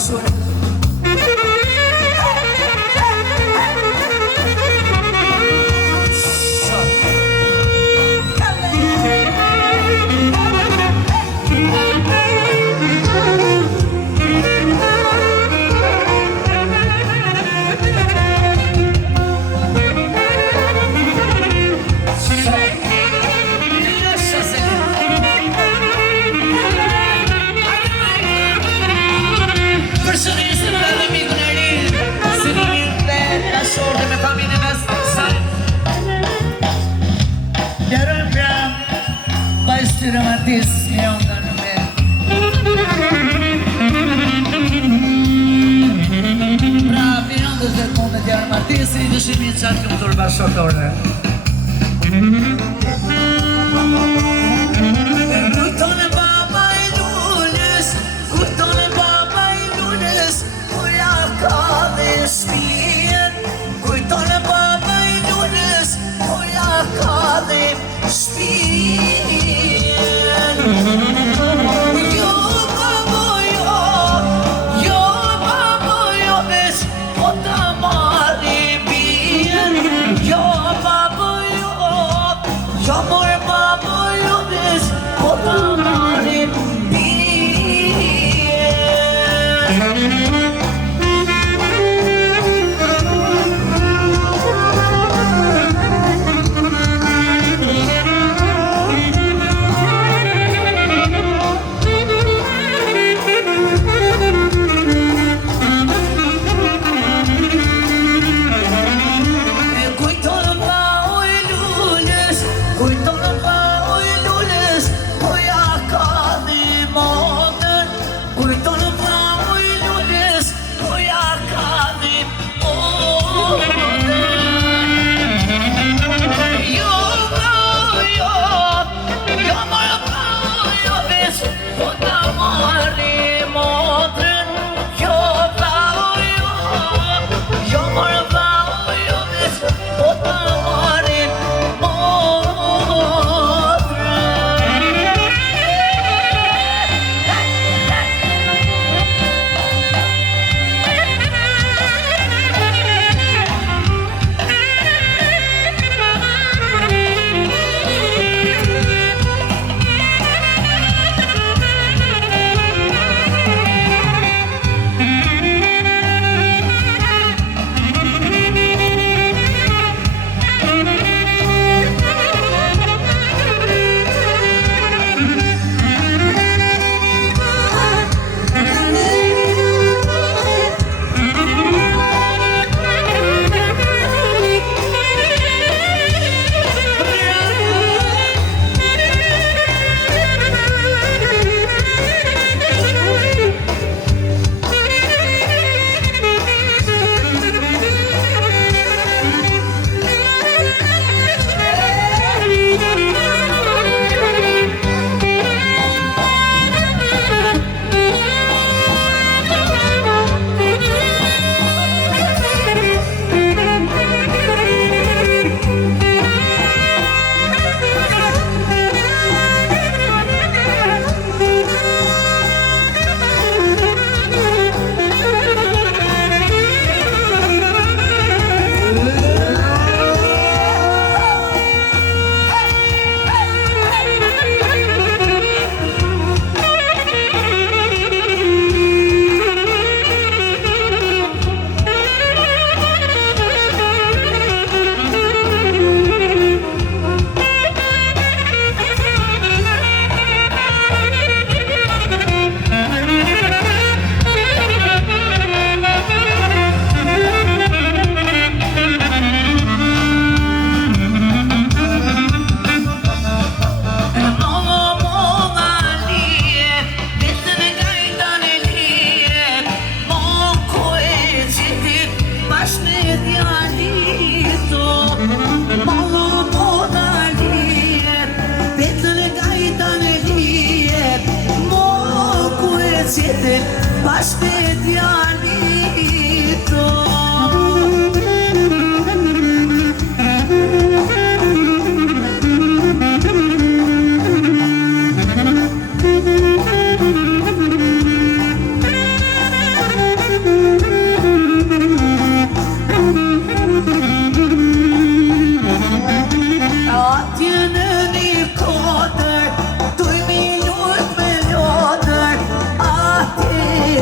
dashur. Romantismi ondan me Pra vinon dhe zërë mundet janë martisi Dëshimin qatë këmë turba shotore Kujtone baba I lunes Kujtone baba I lunes Kuja ka dhe shpijen Kujtone baba I lunes Kuja ka dhe shpijen Yo babo yo veç po ta marri bien Yo babo yo mor babo yo veç po ta marri bien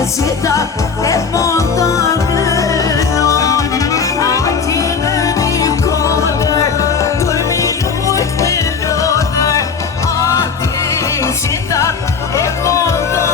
qita e monta gënon ati në një kodër dur mi lujt me lodër ati qita e monta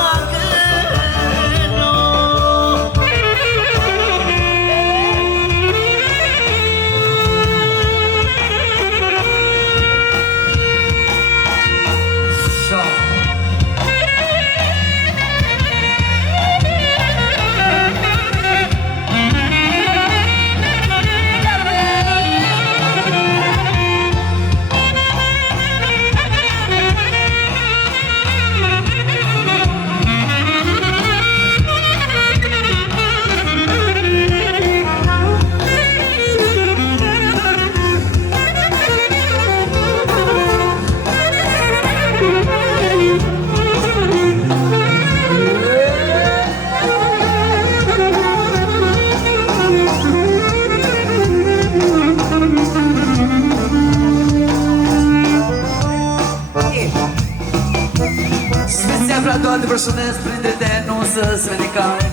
do të përshëndes prindrit e nusës Venikaj.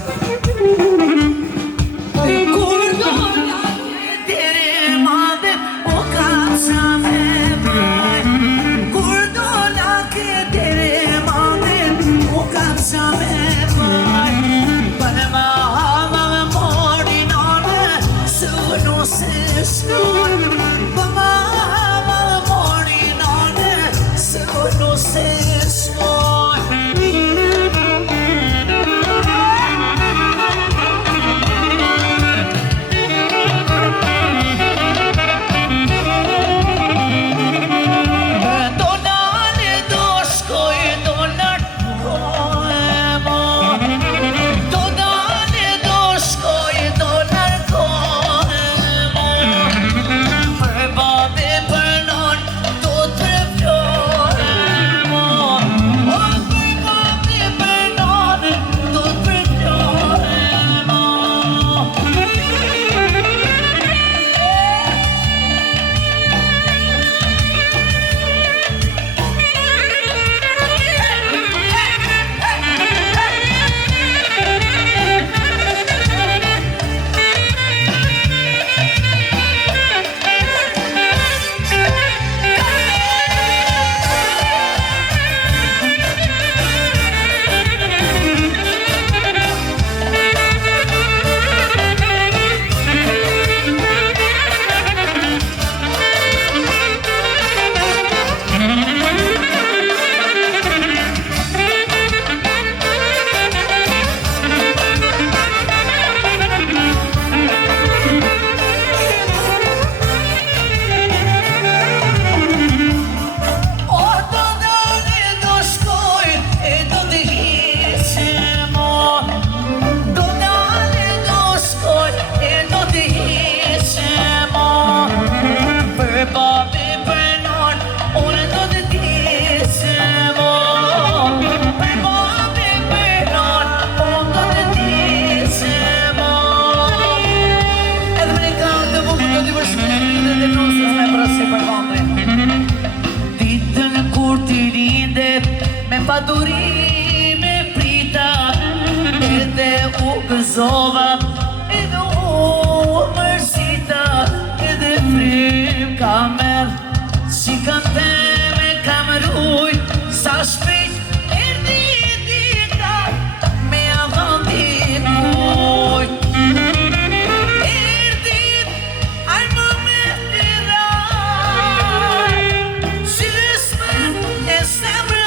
Kur do deri madhe o kapsha me braj. Kur do deri madhe o kapsha me braj. Për ma hama me mori nane së nuse shkoj. Për ma hama me mori nane së nuse shkoj. Padurime prita edhe u gëzova edhe u mërsita edhe frim kamer si kanë me kameruj sa shpejt erdi dita me avandit muj erdit aj më me tiraj qysme e semrës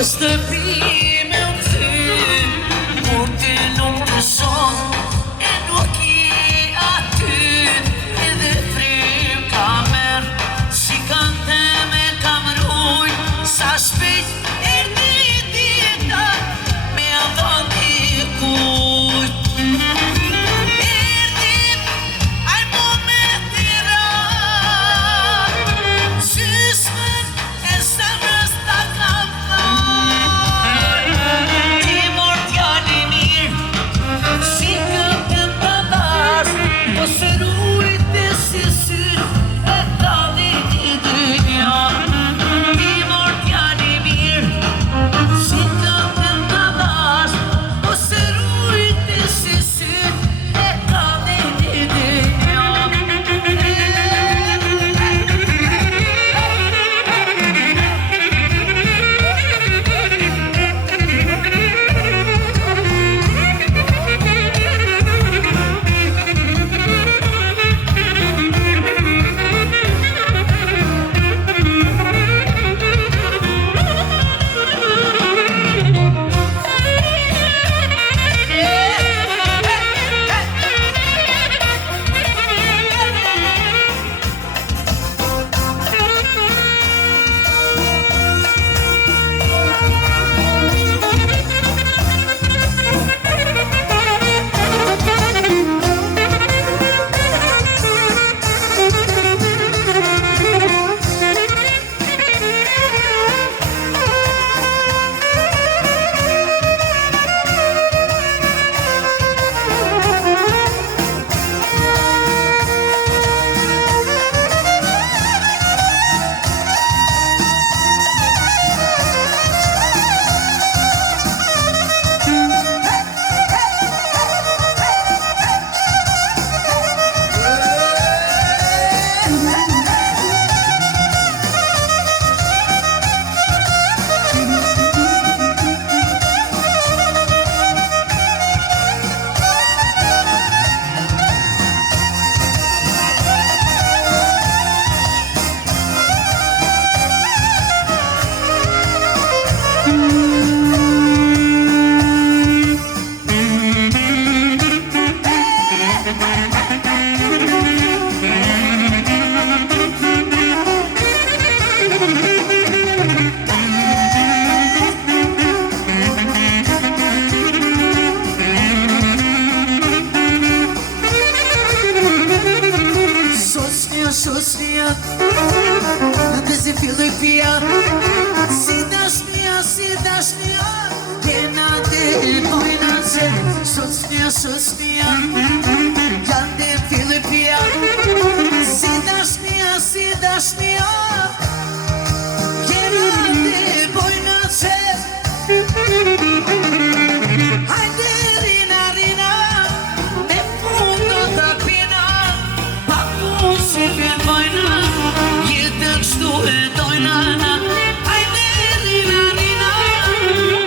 Në shtëpi me u kthye, kur ti nuk të shoh e nuk i aty, edhe frym ka merr, shikante me kam rujt, sa shpejt erdhi dita me avon i kujt. Erdhi ai moment i rar, gjysmën e zemrës ta kam marr. Ti mor djali mirë, shikëm të mbadas, po se rujtë si syr e tani i dynja. Ti mor djali mirë, shikëm të mbadas, po se rujtë si syr e tani i dynja. Sosnia, dhe si filloj pia, si dashnia, kena dhe bojna që. Sosnia, janë dhe filloj pia, si dashnia, kena dhe bojna që. Hajde rina, me fundo ta pina, pa pun si fin bojna, jetën shtu e dojna. Hajde rina,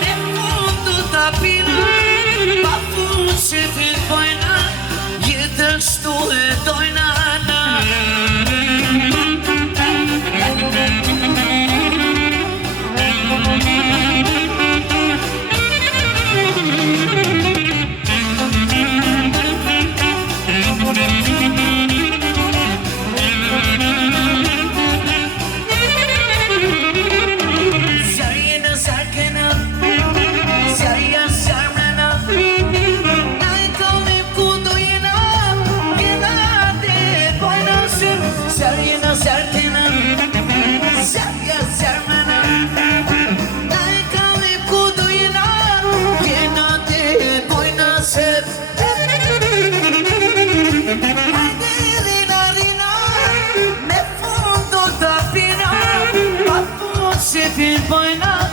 me fundo ta pina, pa pun si fin bojna, jetën shtu e dojna. Fin bojna,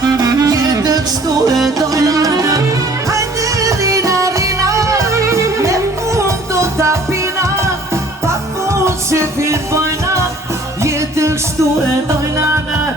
jetën shtu e dojna. Hajde rina, me fundo ta pina, pa pun që fin bojna, jetën shtu e dojna.